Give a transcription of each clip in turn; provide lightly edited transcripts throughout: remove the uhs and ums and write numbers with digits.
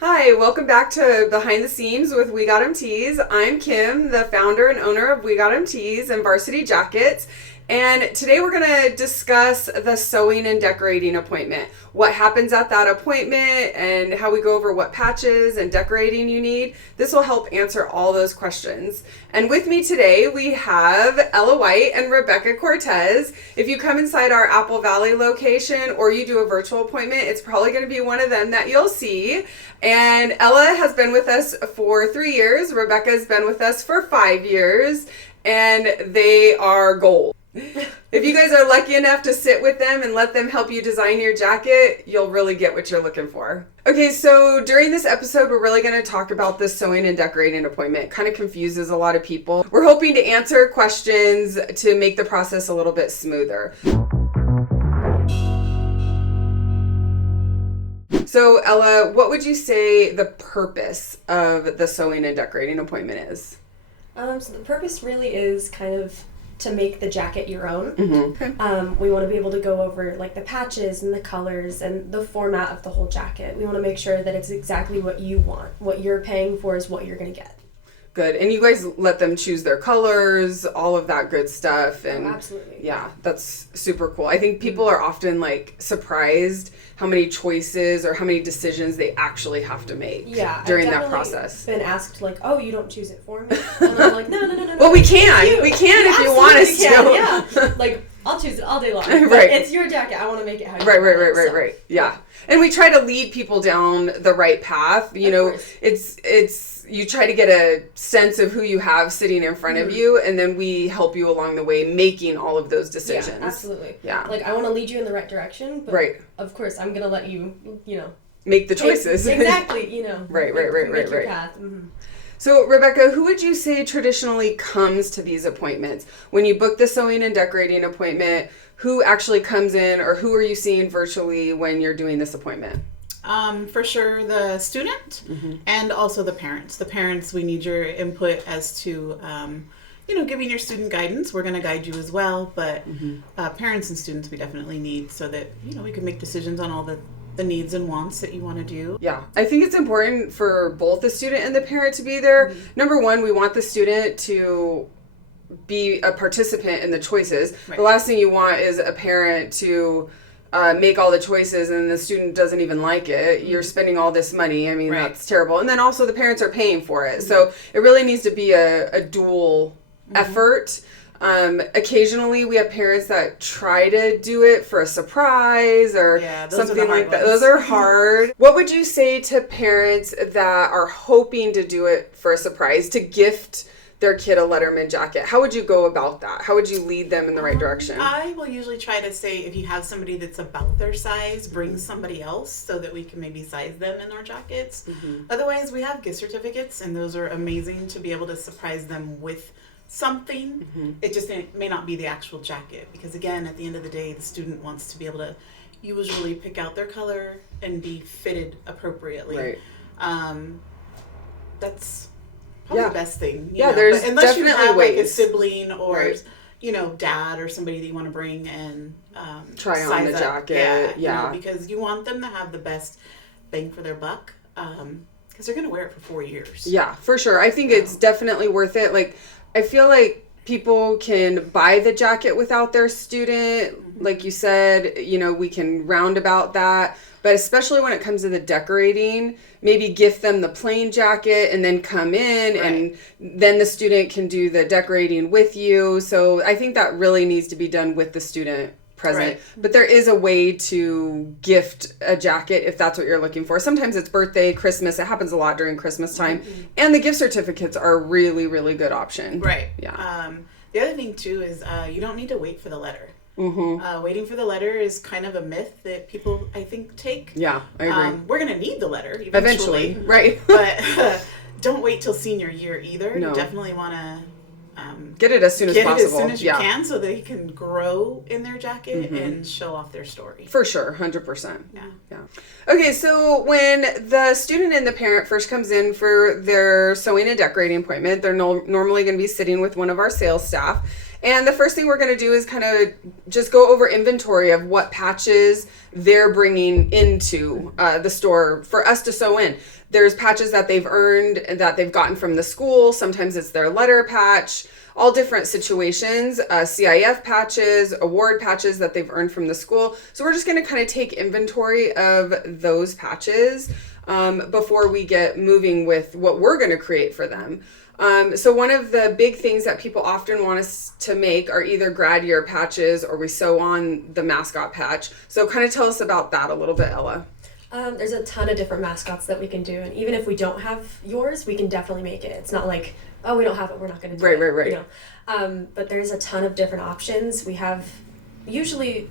Hi, welcome back to Behind the Seams with WeGotEm Tees. I'm Kim, the founder and owner of WeGotEm Tees and Varsity Jackets. And today we're going to discuss the sewing and decorating appointment. What happens at that appointment and how we go over what patches and decorating you need. This will help answer all those questions. And with me today we have Ella White and Rebecca Cortez. If you come inside our Apple Valley location or you do a virtual appointment, it's probably going to be one of them that you'll see. And Ella has been with us for 3 years. Rebecca's been with us for 5 years. And they are gold. If you guys are lucky enough to sit with them and let them help you design your jacket, you'll really get what you're looking for. Okay, so during this episode, we're really going to talk about the sewing and decorating appointment. It kind of confuses a lot of people. We're hoping to answer questions to make the process a little bit smoother. So, Ella, what would you say the purpose of the sewing and decorating appointment is? So the purpose really is kind of to make the jacket your own. Mm-hmm. We want to be able to go over like the patches and the colors and the format of the whole jacket. We want to make sure that it's exactly what you want. What you're paying for is what you're going to get. Good. And you guys let them choose their colors, all of that good stuff. And absolutely. Yeah, that's super cool. I think people are often like surprised how many choices or how many decisions they actually have to make during that process. Been asked like, oh, you don't choose it for me? And I'm like, no. Well, we can. We can if you want us to. Yeah. Like, I'll choose it all day long. Right. It's your jacket. I want to make it how you want it. Right. Yeah. And we try to lead people down the right path. You know, it's you try to get a sense of who you have sitting in front of you, and then we help you along the way making all of those decisions. Yeah, absolutely. Yeah. Like, I want to lead you in the right direction, but of course, I'm going to let you, make the choices. Exactly, Right. Make your path. Mm-hmm. So, Rebecca, who would you say traditionally comes to these appointments? When you book the sewing and decorating appointment, who actually comes in, or who are you seeing virtually when you're doing this appointment? For sure the student and also the parents. The parents, we need your input as to, giving your student guidance. We're going to guide you as well, but parents and students we definitely need so that, we can make decisions on all the needs and wants that you want to do. Yeah, I think it's important for both the student and the parent to be there. Number one, we want the student to be a participant in the choices. Right. The last thing you want is a parent to make all the choices and the student doesn't even like it. You're spending all this money. I mean, that's terrible. And then also the parents are paying for it. So it really needs to be a dual effort. Occasionally we have parents that try to do it for a surprise or something like that. Those are hard. What would you say to parents that are hoping to do it for a surprise, to gift their kid a letterman jacket? How would you go about that? How would you lead them in the right direction? I will usually try to say, if you have somebody that's about their size, bring somebody else so that we can maybe size them in our jackets. Otherwise, we have gift certificates, and those are amazing to be able to surprise them with something. It just may not be the actual jacket, because again, at the end of the day, the student wants to be able to usually pick out their color and be fitted appropriately. That's probably the best thing. There's unless definitely you have ways. like a sibling or dad or somebody that you want to bring and try on the jacket. Because you want them to have the best bang for their buck, because they're going to wear it for 4 years. Yeah, for sure. I think it's definitely worth it. Like, I feel like people can buy the jacket without their student. Like you said, we can roundabout that. But especially when it comes to the decorating, maybe gift them the plain jacket and then come in and then the student can do the decorating with you. So I think that really needs to be done with the student present. Right. But there is a way to gift a jacket if that's what you're looking for. Sometimes it's birthday, Christmas. It happens a lot during Christmas time. And the gift certificates are a really, really good option. Right. Yeah. The other thing too is you don't need to wait for the letter. Waiting for the letter is kind of a myth that people, I think, take. Yeah, I agree. We're going to need the letter eventually. Right. But don't wait till senior year either. No. You definitely want to get it as soon as possible. Get it as soon as you can so they can grow in their jacket and show off their story. For sure, 100%. Yeah. Okay, so when the student and the parent first comes in for their sewing and decorating appointment, they're normally going to be sitting with one of our sales staff. And the first thing we're going to do is kind of just go over inventory of what patches they're bringing into the store for us to sew in. There's patches that they've earned and that they've gotten from the school. Sometimes it's their letter patch, all different situations, CIF patches, award patches that they've earned from the school. So we're just going to kind of take inventory of those patches before we get moving with what we're going to create for them. So one of the big things that people often want us to make are either grad year patches or we sew on the mascot patch. So kind of tell us about that a little bit, Ella. There's a ton of different mascots that we can do, and even if we don't have yours, we can definitely make it. It's not like, oh, we don't have it, we're not going to do it. Right. You know? But there's a ton of different options. We have usually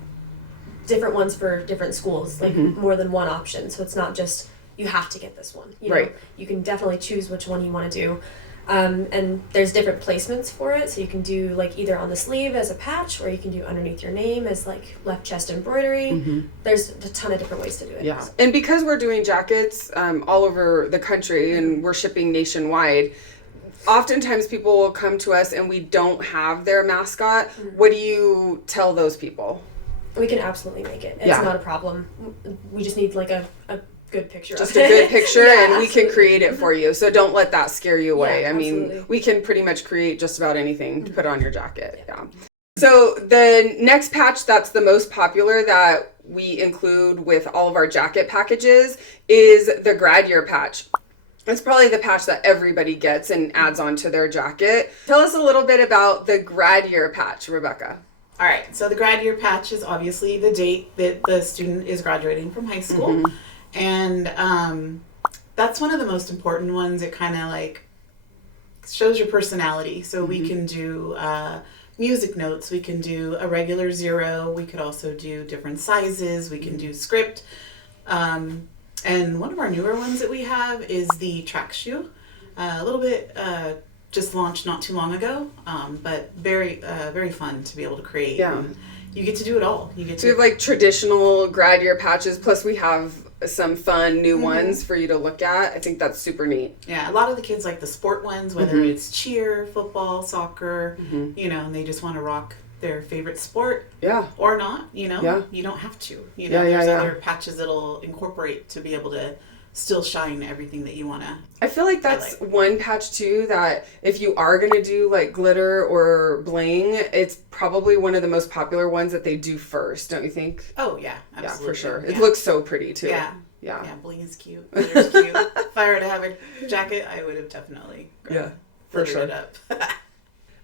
different ones for different schools, like more than one option. So it's not just, you have to get this one. You know? Right. You can definitely choose which one you want to do. And there's different placements for it, so you can do like either on the sleeve as a patch, or you can do underneath your name as like left chest embroidery. There's a ton of different ways to do it. Yeah, and because we're doing jackets all over the country and we're shipping nationwide, oftentimes people will come to us and we don't have their mascot. What do you tell those people? We can absolutely make it. It's not a problem. We just need like a good picture just of a it. good picture and we absolutely. can create it for you, so don't let that scare you away. Yeah, I mean, absolutely. we can pretty much create just about anything to put on your jacket. So the next patch that's the most popular that we include with all of our jacket packages is the grad year patch. It's probably the patch that everybody gets and adds onto their jacket. Tell us a little bit about the grad year patch, Rebecca. All right, so the grad year patch is obviously the date that the student is graduating from high school. And that's one of the most important ones. It kind of like shows your personality. So we can do music notes. We can do a regular 0. We could also do different sizes. We can do script. And one of our newer ones that we have is the track shoe. A little bit just launched not too long ago, but very fun to be able to create. Yeah. And you get to do it all. You get So we have like traditional grad year patches, plus we have some fun new ones for you to look at. I think that's super neat. Yeah, a lot of the kids like the sport ones, whether it's cheer, football, soccer, you know, and they just want to rock their favorite sport. Yeah. Or not, you know. Yeah. You don't have to. You know, there's other patches that'll incorporate to be able to still shine everything that you want to. I feel like that's one patch too that if you are going to do like glitter or bling, it's probably one of the most popular ones that they do first, don't you think? Oh, yeah, absolutely. Yeah, for sure. Yeah. It looks so pretty too. Yeah. Yeah. Yeah, bling is cute. Glitter's cute. If I were to have a jacket, I would have definitely for sure. it up.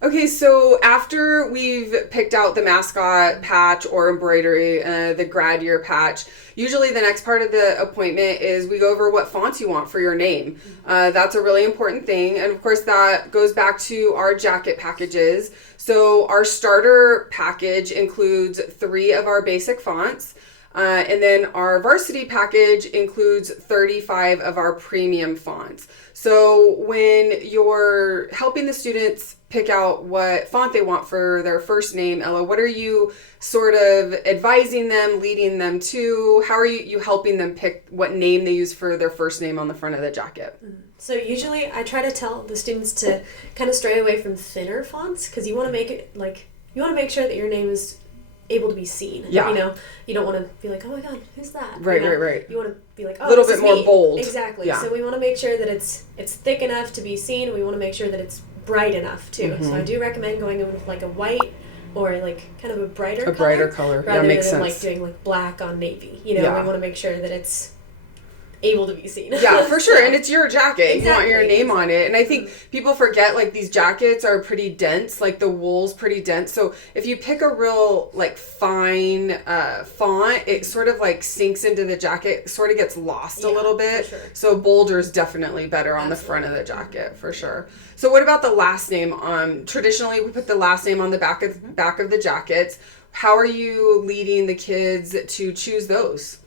Okay, so after we've picked out the mascot patch or embroidery, the grad year patch, usually the next part of the appointment is we go over what fonts you want for your name. That's a really important thing. And of course that goes back to our jacket packages. So our starter package includes 3 of our basic fonts. And then our varsity package includes 35 of our premium fonts. So when you're helping the students pick out what font they want for their first name, Ella, what are you sort of advising them, leading them to? How are you helping them pick what name they use for their first name on the front of the jacket? So usually I try to tell the students to kind of stray away from thinner fonts, because you want to make it like, you want to make sure that your name is able to be seen. Yeah. You know, you don't want to be like, oh my God, who's that? Right, you know? right. You want to be like, oh, a little this bit is more me. bold. Exactly. Yeah. So we want to make sure that it's thick enough to be seen. We want to make sure that it's bright enough too. So I do recommend going in with like a white or like kind of a brighter color. rather Yeah, makes than sense. like doing like black on navy. You know, Yeah. we want to make sure that it's able to be seen. Yeah, for sure. And it's your jacket. You want your Exactly. name on it. And I think people forget like these jackets are pretty dense, like the wool's pretty dense. So if you pick a real like fine font, it sort of like sinks into the jacket, sort of gets lost a little bit. For sure. So bolder is definitely better on the front of the jacket for sure. So what about the last name? Traditionally we put the last name on the back of the jackets. How are you leading the kids to choose those?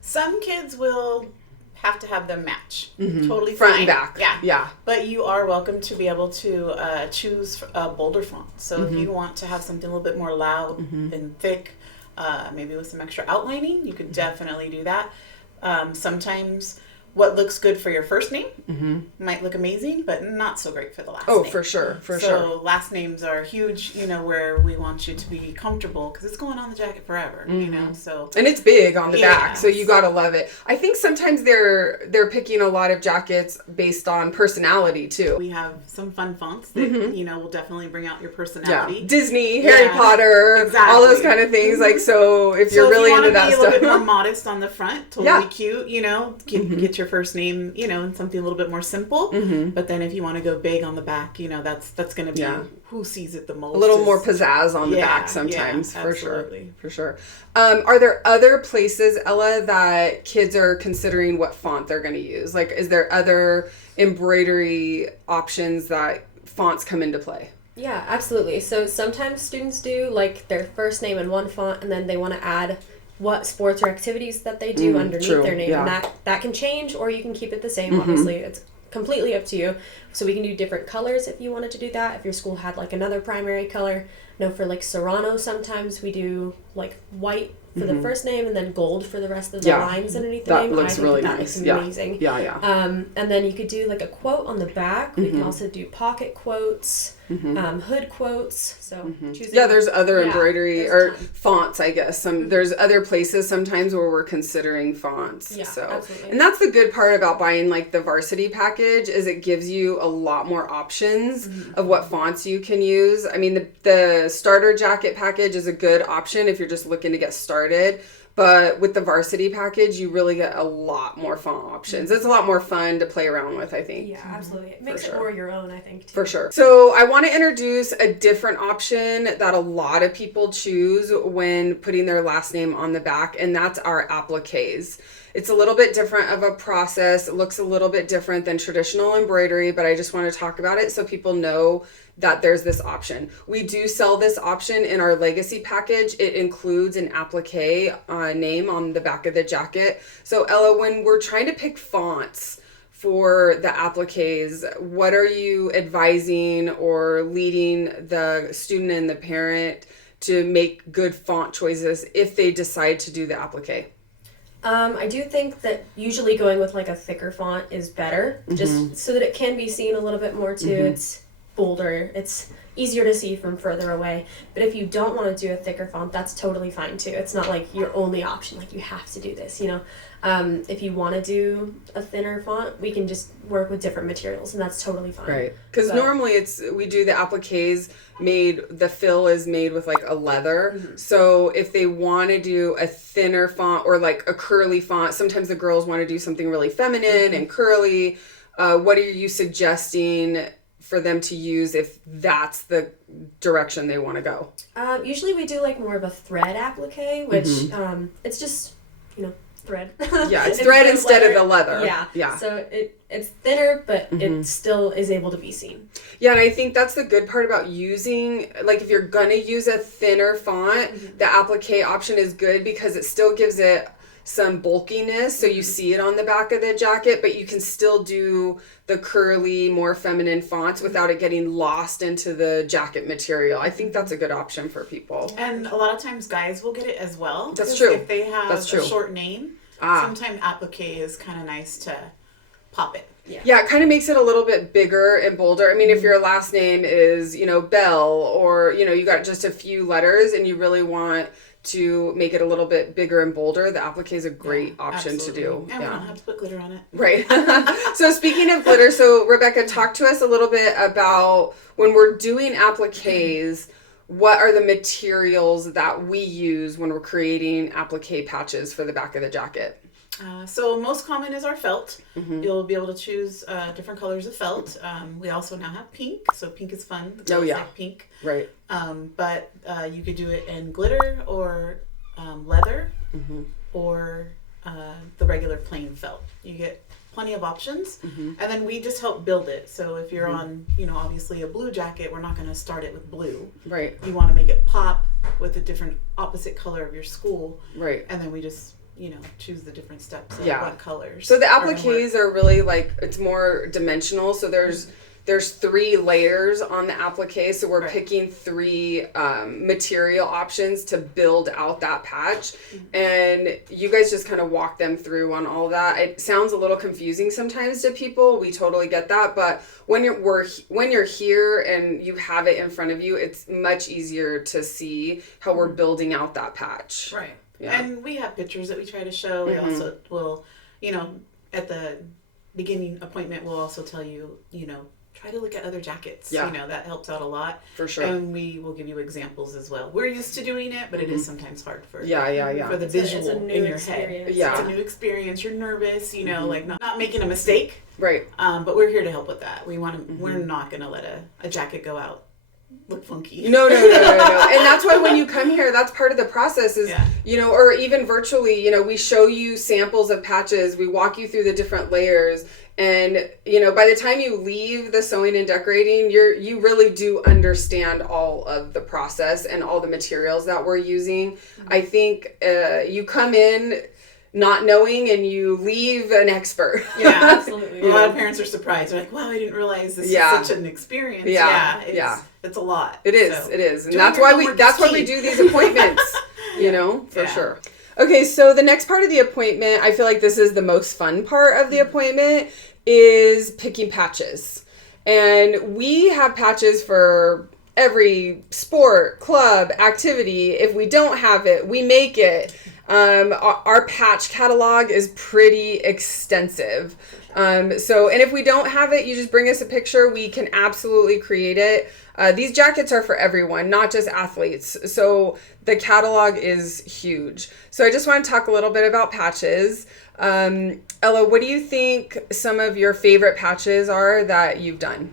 Some kids will have to have them match. Totally Front fine. and back. Yeah. Yeah. But you are welcome to be able to choose a bolder font. So if you want to have something a little bit more loud and thick, maybe with some extra outlining, you could definitely do that. Sometimes what looks good for your first name might look amazing, but not so great for the last name. Oh, for sure. So last names are huge, where we want you to be comfortable because it's going on the jacket forever, so. And it's big on the back, so you gotta love it. I think sometimes they're picking a lot of jackets based on personality too. We have some fun fonts that, will definitely bring out your personality. Yeah. Disney, Harry Potter, all those kind of things. Like, so if you're really into that stuff. If you want to be a little bit more modest on the front, totally cute, get your first name, and something a little bit more simple. But then if you want to go big on the back, that's going to be who sees it the most. A little more pizzazz on the back sometimes, for sure. Are there other places, Ella, that kids are considering what font they're going to use? Like, is there other embroidery options that fonts come into play? Yeah, absolutely. So sometimes students do like their first name in one font, and then they want to add what sports or activities that they do underneath their name. And that can change, or you can keep it the same. Obviously, it's completely up to you. So we can do different colors if you wanted to do that. If your school had like another primary color. For like Serrano, sometimes we do like white for the first name and then gold for the rest of the lines underneath the name. Looks really nice. Looks amazing. And then you could do like a quote on the back. We can also do pocket quotes, hood quotes. So there's other embroidery or fonts, I guess. There's other places sometimes where we're considering fonts. Yeah, so absolutely. And that's the good part about buying like the varsity package is it gives you a lot more options of what fonts you can use. I mean, the starter jacket package is a good option if you're just looking to get started. But with the varsity package, you really get a lot more font options. It's a lot more fun to play around with, I think. Yeah, absolutely. It makes it more your own, I think, too. For sure. So I want to introduce a different option that a lot of people choose when putting their last name on the back, and that's our appliques. It's a little bit different of a process. It looks a little bit different than traditional embroidery, but I just want to talk about it so people know that there's this option. We do sell this option in our legacy package. It includes an applique name on the back of the jacket. So Ella, when we're trying to pick fonts for the appliques, what are you advising or leading the student and the parent to make good font choices if they decide to do the applique? I do think that usually going with like a thicker font is better, just so that it can be seen a little bit more too. It's bolder. It's easier to see from further away. But if you don't want to do a thicker font, that's totally fine too. It's not like your only option, like you have to do this, If you want to do a thinner font, we can just work with different materials, and that's totally fine. Right. Because normally we do the appliques the fill is made with like a leather. So if they want to do a thinner font or like a curly font, sometimes the girls want to do something really feminine and curly. What are you suggesting for them to use if that's the direction they want to go? Usually we do like more of a thread applique, which it's just, thread. Yeah, it's thread instead of the leather. Yeah. So it's thinner, but it still is able to be seen. Yeah, and I think that's the good part about using, like if you're going to use a thinner font, the applique option is good because it still gives it some bulkiness, so you see it on the back of the jacket, but you can still do the curly, more feminine fonts without it getting lost into the jacket material. I think that's a good option for people. And a lot of times guys will get it as well. That's true. If they have a short name, sometimes applique is kind of nice to pop it. Yeah, it kind of makes it a little bit bigger and bolder. I mean, if your last name is, Bell, or, you got just a few letters and you really want to make it a little bit bigger and bolder, the applique is a great option to do. And we don't have to put glitter on it. Right. So speaking of glitter, so Rebecca, talk to us a little bit about when we're doing appliques, what are the materials that we use when we're creating applique patches for the back of the jacket? So most common is our felt. You'll be able to choose different colors of felt. We also now have pink, so pink is fun. The girls like pink. Right. But you could do it in glitter or leather or the regular plain felt. You get plenty of options, and then we just help build it. So if you're on, obviously a blue jacket, we're not going to start it with blue. Right. You want to make it pop with a different opposite color of your school. Right. And then we just choose the different steps of what colors. So the appliques are really like, it's more dimensional. So there's there's 3 layers on the applique, so we're Right. picking 3 material options to build out that patch. And you guys just kind of walk them through on all that. It sounds a little confusing sometimes to people. We totally get that, but when you're here and you have it in front of you, it's much easier to see how we're building out that patch. Right. Yeah. And we have pictures that we try to show. We also will, at the beginning appointment, we'll also tell you, try to look at other jackets. Yeah. That helps out a lot. For sure. And we will give you examples as well. We're used to doing it, but it is sometimes hard for for the visual it's a new in your experience. head. Yeah. It's a new experience. You're nervous, like not making a mistake. Right. But we're here to help with that. We're not going to let a jacket go out look funky. No. And that's why when you come here, that's part of the process is, or even virtually, we show you samples of patches. We walk you through the different layers. And, by the time you leave the sewing and decorating, you really do understand all of the process and all the materials that we're using. I think you come in not knowing and you leave an expert. Yeah, absolutely. A lot of parents are surprised. They're like, wow, I didn't realize this is such an experience. It's a lot. It is. And that's why we do these appointments, for sure. Okay, so the next part of the appointment, I feel like this is the most fun part of the appointment, is picking patches. And we have patches for every sport, club, activity. If we don't have it, we make it. Our patch catalog is pretty extensive. And if we don't have it, you just bring us a picture. We can absolutely create it. These jackets are for everyone, not just athletes. So the catalog is huge. So I just want to talk a little bit about patches. Ella, what do you think some of your favorite patches are that you've done?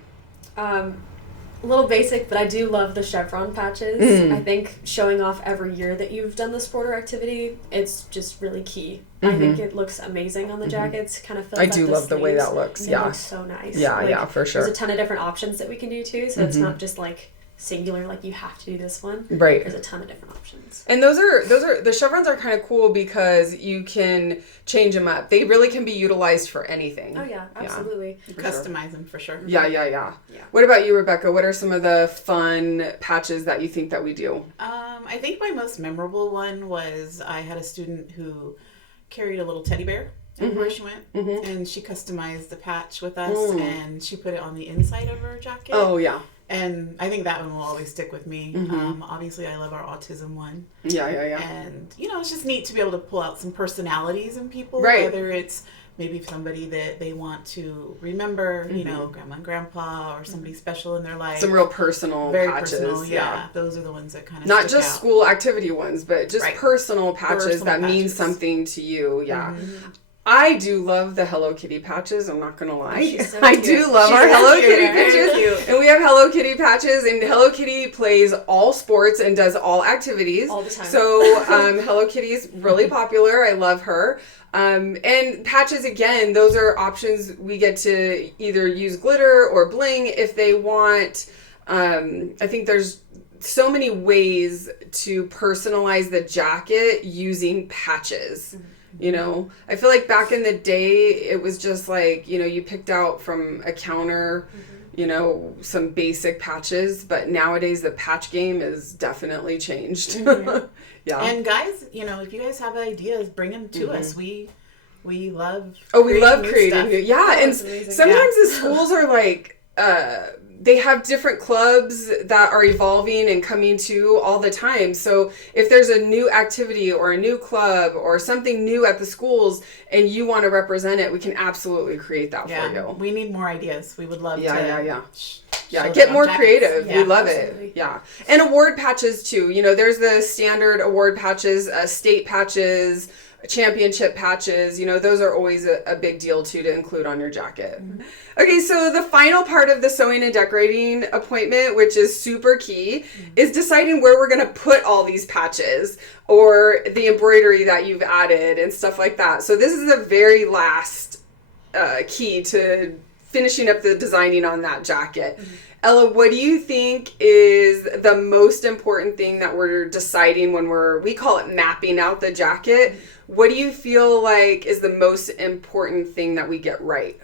A little basic, but I do love the chevron patches. I think showing off every year that you've done the sport or activity, it's just really key. I think it looks amazing on the jackets. Kind of fills I up do the love the way sleeves. that looks. It looks so nice. Yeah, for sure. There's a ton of different options that we can do too, so it's not just like singular, like you have to do this one. Right. There's a ton of different options. And those are the chevrons are kind of cool because you can change them up. They really can be utilized for anything. Oh yeah, absolutely. Customize them for sure. Yeah. What about you, Rebecca? What are some of the fun patches that you think that we do? I think my most memorable one was I had a student who carried a little teddy bear everywhere she went, and she customized the patch with us, and she put it on the inside of her jacket. Oh yeah. And I think that one will always stick with me. Obviously, I love our autism one. Yeah. And, it's just neat to be able to pull out some personalities in people. Right. Whether it's maybe somebody that they want to remember, grandma and grandpa, or somebody special in their life. Some real personal Very patches. personal, yeah. Those are the ones that kind of Not stick just out. school activity ones, but just personal patches Personal that mean patches. something to you. Yeah. I do love the Hello Kitty patches, I'm not going to lie. She's so I cute. do love She's our so Hello cute. Kitty Very pictures. cute. And we have Hello Kitty patches, and Hello Kitty plays all sports and does all activities. All the time. So Hello Kitty is really popular. I love her. And patches, again, those are options. We get to either use glitter or bling if they want. I think there's so many ways to personalize the jacket using patches. I feel like back in the day, it was just like, you picked out from a counter, some basic patches, but nowadays the patch game is definitely changed. Yeah. And guys, if you guys have ideas, bring them to us. We love we love new creating stuff. new. Yeah. And amazing. sometimes the schools are like, they have different clubs that are evolving and coming to all the time. So if there's a new activity or a new club or something new at the schools and you want to represent it, we can absolutely create that for you. We need more ideas. We would love to. Yeah, show get them more jackets. creative. Yeah, We love absolutely. it. Yeah. And award patches too. There's the standard award patches, state patches, championship patches. Those are always a big deal too to include on your jacket. Okay, so the final part of the sewing and decorating appointment, which is super key, is deciding where we're going to put all these patches or the embroidery that you've added and stuff like that. So this is the very last key to finishing up the designing on that jacket. Ella, what do you think is the most important thing that we're deciding when we call it mapping out the jacket? What do you feel like is the most important thing that we get right?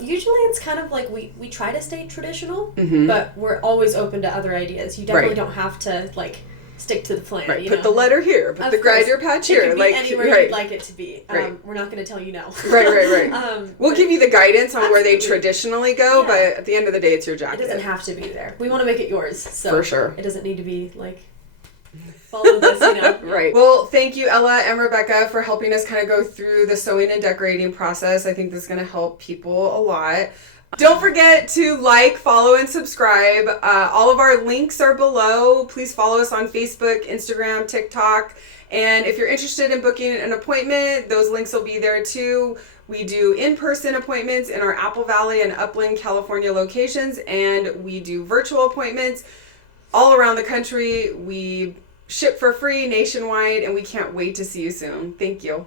Usually it's kind of like we try to stay traditional, Mm-hmm. but we're always open to other ideas. You definitely Right. don't have to like stick to the plan. Right. You Put know? the letter here. Put Of the course. grinder patch It here. can be Like anywhere right. you'd like it to be. Right. We're not going to tell you no. Right. We'll give you the guidance on where they Absolutely. traditionally go, Yeah. but at the end of the day, it's your It jacket. doesn't have to be there. We want to make it yours, so For sure. it doesn't need to be like follow this, you know. Right. Well, thank you, Ella and Rebecca, for helping us kind of go through the sewing and decorating process. I think this is going to help people a lot. Don't forget to like, follow, and subscribe. All of our links are below. Please follow us on Facebook, Instagram, TikTok. And if you're interested in booking an appointment, those links will be there too. We do in-person appointments in our Apple Valley and Upland, California locations, and we do virtual appointments all around the country. We ship for free nationwide, and we can't wait to see you soon. Thank you.